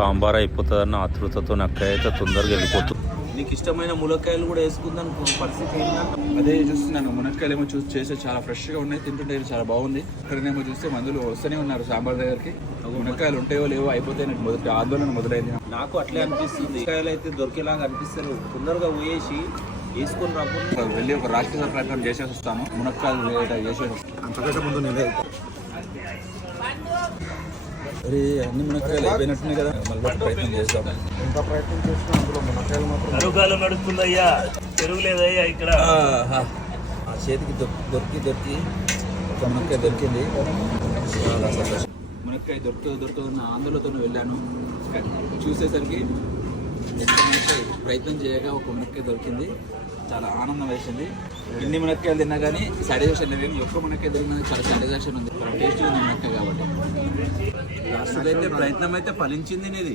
సాంబార్ అయిపోతుందన్న ఆతృతతో నక్కైతే తొందరగా వెళ్ళిపోతుంది. నీకు ఇష్టమైన మునక్కాయలు కూడా వేసుకుందాం పరిస్థితి ఏంటంటే అదే చూస్తున్నాను. మునక్కాయలు ఏమో చూసి చేస్తే చాలా ఫ్రెష్గా ఉన్నాయి, తింటుంటే చాలా బాగుంది. ఇక్కడనేమో చూస్తే మందులు వస్తూనే ఉన్నారు సాంబార్ దగ్గరికి. మునక్కాయలు ఉంటాయో లేవో అయిపోతే నాకు మొదటి ఆందోళన మొదలైంది. నాకు అట్లే అనిపిస్తుంది. మునక్కాయలు అయితే దొరికేలాగా అనిపిస్తారు. తొందరగా పోయేసి వేసుకొని రాకుండా వెళ్ళి ఒక రాక్షస ప్రయత్నం చేసేసి వస్తాను. మునక్కాయలు చేసేసి అంతకంటే ముందు నేనే అరే అన్ని మునక్కాయలు అయిపోయినట్టున్నాయి కదా, మళ్ళీ ప్రయత్నం చేస్తాం. ఎంత ప్రయత్నం చేసినా అందులో మునక్కాయలు మాత్రం అరుగాలం నడుస్తుందయ్యా, పెరుగులేదయ్యా ఇక్కడ. ఆ చేతికి దొరికి ఒక మునక్కాయ దొరికింది. చాలా సంతోషం. మునక్కాయ దొరకదన్న ఆందోళనతో వెళ్ళాను. చూసేసరికి ప్రయత్నం చేయగా ఒక మునక్కాయ దొరికింది. చాలా ఆనందం వేసింది. ఎన్ని మునక్కాయలు తిన్నా కానీ సాటిస్ఫాక్షన్ లేదు. ఒక్క మునక్కాయ దొరికినా చాలా సాటిస్ఫాక్షన్ ఉంది. టేస్టీ ఉంది మునక్కాయ కాబట్టి. లాస్ట్ అయితే ప్రయత్నం అయితే ఫలించింది నీది.